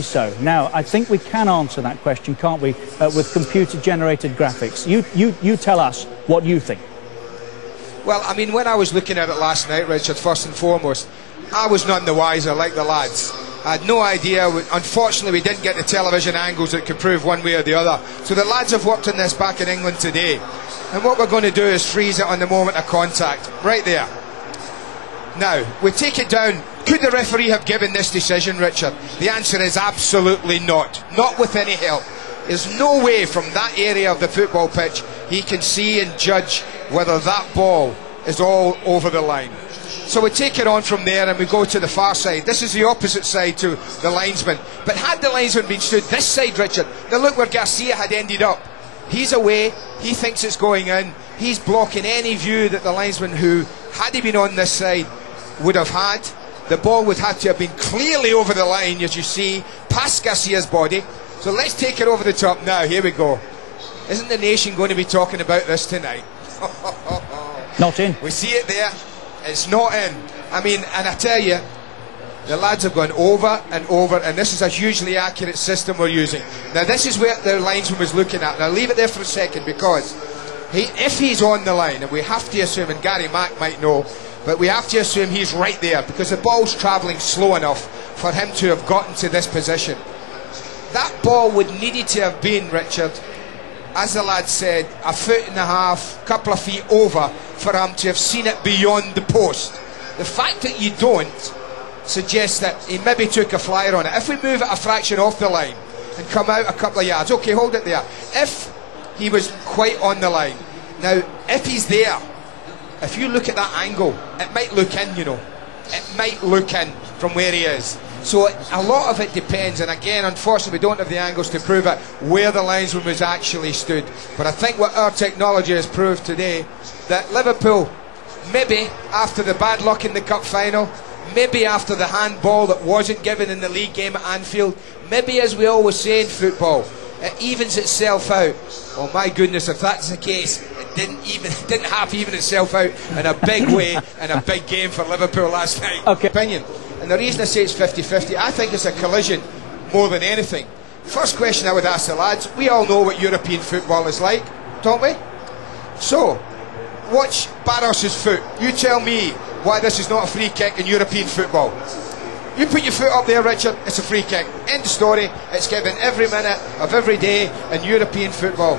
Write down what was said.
So now I think we can answer that question, can't we, with computer-generated graphics. You tell us what you think. Well, I mean, when I was looking at it last night, Richard, first and foremost, I was none the wiser, like the lads. I had no idea. Unfortunately, we didn't get the television angles that could prove one way or the other. So the lads have worked on this back in England today. And what we're going to do is freeze it on the moment of contact, right there. Now, we take it down. Could the referee have given this decision, Richard? The answer is absolutely not. Not with any help. There's no way from that area of the football pitch he can see and judge whether that ball is all over the line. So we take it on from there and we go to the far side. This is the opposite side to the linesman. But had the linesman been stood this side, Richard, now look where Garcia had ended up. He's away, he thinks it's going in, he's blocking any view that the linesman, who, had he been on this side, would have had. The ball would have to have been clearly over the line, as you see, past Garcia's body. So let's take it over the top now. Here we go. Isn't the nation going to be talking about this tonight? Not in. We see it there. It's not in. I mean, and I tell you, the lads have gone over and over, and this is a hugely accurate system we're using. Now, this is where the linesman was looking at. Now, leave it there for a second, because if he's on the line, and we have to assume, and Gary Mack might know, but we have to assume he's right there, because the ball's travelling slow enough for him to have gotten to this position. That ball would needed to have been, Richard, as the lad said, a foot and a half, couple of feet over, for him to have seen it beyond the post. The fact that you don't suggests that he maybe took a flyer on it. If we move it a fraction off the line and come out a couple of yards, okay, hold it there. If he was quite on the line, now if he's there, if you look at that angle, it might look in, you know. It might look in from where he is. So a lot of it depends, and again, unfortunately, we don't have the angles to prove it, where the linesman was actually stood. But I think what our technology has proved today, that Liverpool, maybe after the bad luck in the cup final, maybe after the handball that wasn't given in the league game at Anfield, maybe, as we always say in football, it evens itself out. Oh my goodness, if that's the case, it didn't half even itself out in a big way in a big game for Liverpool last night. Okay. Opinion. And the reason I say it's 50-50, I think it's a collision more than anything. First question I would ask the lads, we all know what European football is like, don't we? So, watch Barros's foot. You tell me why this is not a free kick in European football. You put your foot up there, Richard, it's a free kick. End of story. It's given every minute of every day in European football.